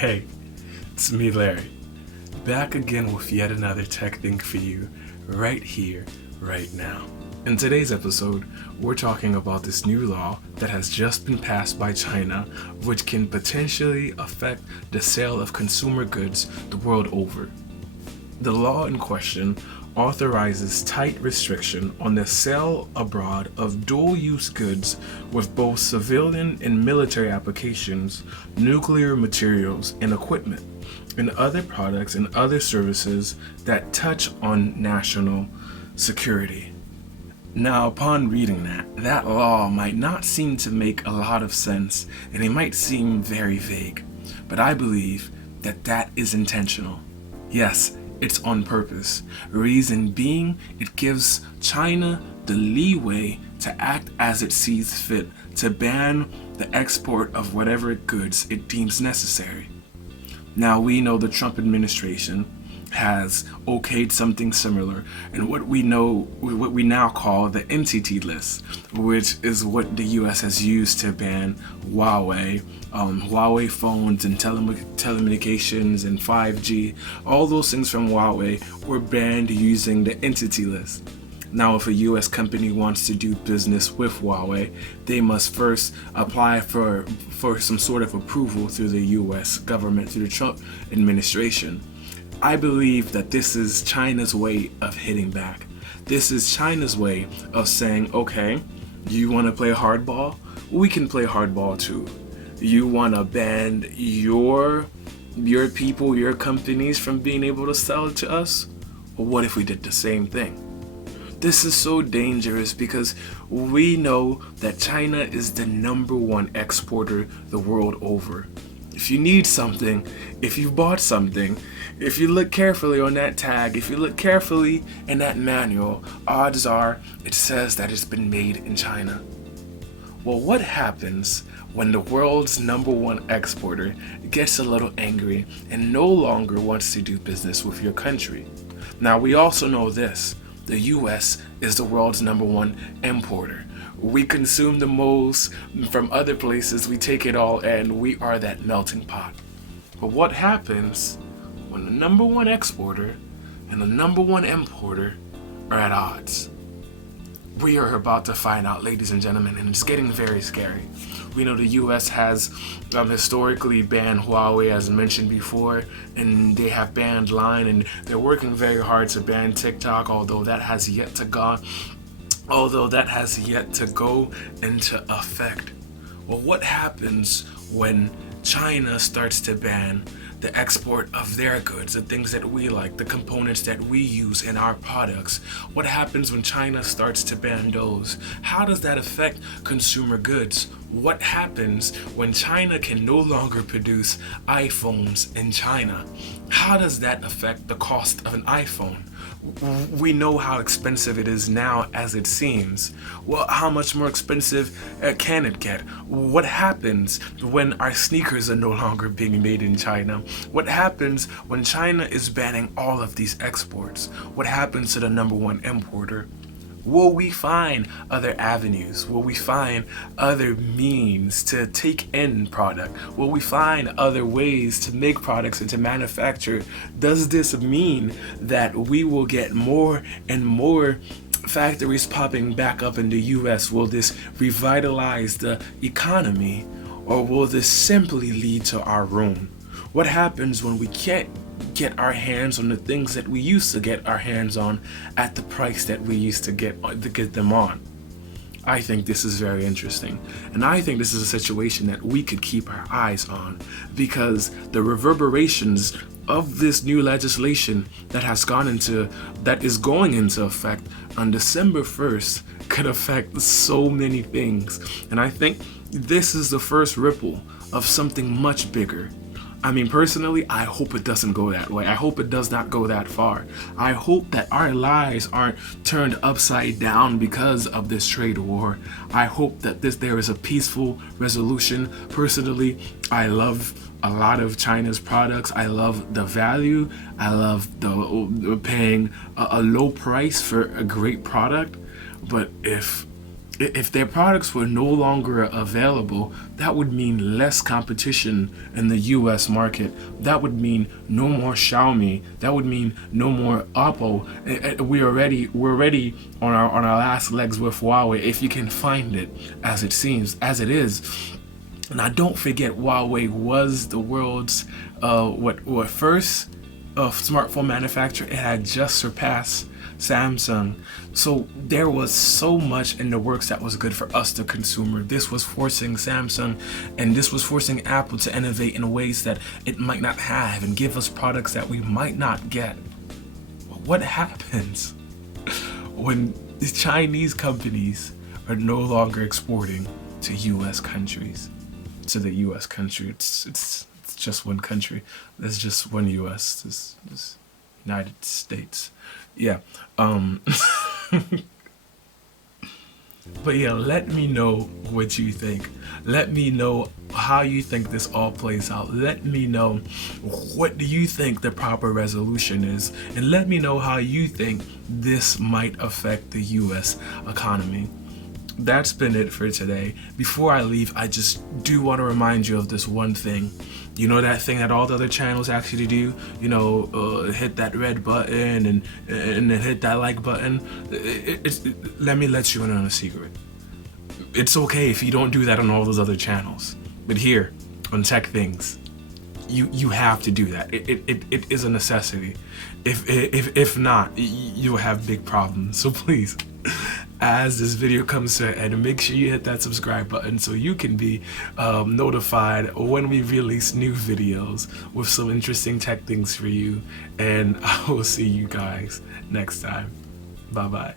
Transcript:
Hey, it's me, Larry, back again with yet another tech thing for you, right here, right now. In today's episode, we're talking about this new law that has just been passed by China, which can potentially affect the sale of consumer goods the world over. The law in question authorizes tight restriction on the sale abroad of dual-use goods with both civilian and military applications, nuclear materials and equipment, and other products and other services that touch on national security. Now, upon reading that law might not seem to make a lot of sense, and it might seem very vague, but I believe that is intentional. Yes, it's on purpose. Reason being, it gives China the leeway to act as it sees fit to ban the export of whatever goods it deems necessary. Now, we know the Trump administration has okayed something similar and what we now call the entity list, which is what the US has used to ban Huawei phones and telecommunications and 5G. All those things from Huawei were banned using the entity list. Now, if a US company wants to do business with Huawei, they must first apply for some sort of approval through the US government, through the Trump administration. I believe that this is China's way of hitting back. This is China's way of saying, okay, you want to play hardball? We can play hardball too. You want to ban your people, your companies from being able to sell it to us? Well, what if we did the same thing? This is so dangerous because we know that China is the number one exporter the world over. If you need something, if you bought something, if you look carefully on that tag, if you look carefully in that manual, odds are it says that it's been made in China. Well, what happens when the world's number one exporter gets a little angry and no longer wants to do business with your country? Now, we also know this. The US is the world's number one importer. We consume the most from other places, we take it all, and we are that melting pot. But what happens when the number one exporter and the number one importer are at odds? We are about to find out, ladies and gentlemen, and it's getting very scary. We know the US has historically banned Huawei, as mentioned before, and they have banned Line, and they're working very hard to ban TikTok, although that has yet to go into effect. Well, what happens when China starts to ban the export of their goods, the things that we like, the components that we use in our products? What happens when China starts to ban those? How does that affect consumer goods? What happens when China can no longer produce iPhones in China? How does that affect the cost of an iPhone? We know how expensive it is now as it seems. Well, how much more expensive can it get? What happens when our sneakers are no longer being made in China? What happens when China is banning all of these exports? What happens to the number one importer? Will we find other avenues? Will we find other means to take in product? Will we find other ways to make products and to manufacture? Does this mean that we will get more and more factories popping back up in the US? Will this revitalize the economy, or will this simply lead to our ruin? What happens when we can't get our hands on the things that we used to get our hands on at the price that we used to get them on? I think this is very interesting, and I think this is a situation that we could keep our eyes on, because the reverberations of this new legislation that is going into effect on December 1st could affect so many things. And I think this is the first ripple of something much bigger. I mean, personally, I hope it doesn't go that way. I hope it does not go that far. I hope that our lives aren't turned upside down because of this trade war. I hope that there is a peaceful resolution. Personally, I love a lot of China's products. I love the value. I love the paying a low price for a great product. But if If their products were no longer available, that would mean less competition in the US market. That would mean no more Xiaomi. That would mean no more Oppo. We're already on our last legs with Huawei, if you can find it, as it is. Now, don't forget, Huawei was the world's first smartphone manufacturer. It had just surpassed Samsung. So there was so much in the works that was good for us, the consumer. This was forcing Samsung and this was forcing Apple to innovate in ways that it might not have and give us products that we might not get. What happens when the Chinese companies are no longer exporting to US countries? To the US country. It's just one country. There's just one US. This United States. Yeah. But yeah, let me know what you think. Let me know how you think this all plays out. Let me know what do you think the proper resolution is, and let me know how you think this might affect the US economy. That's been it for today. Before I leave, I just do want to remind you of this one thing. You know that thing that all the other channels ask you to do? Hit that red button and then hit that like button. Let me let you in on a secret. It's okay if you don't do that on all those other channels. But here, on Tech Things, you have to do that. It is a necessity. If not, you'll have big problems. So please, as this video comes to an end, make sure you hit that subscribe button so you can be notified when we release new videos with some interesting tech things for you. And I will see you guys next time. Bye bye.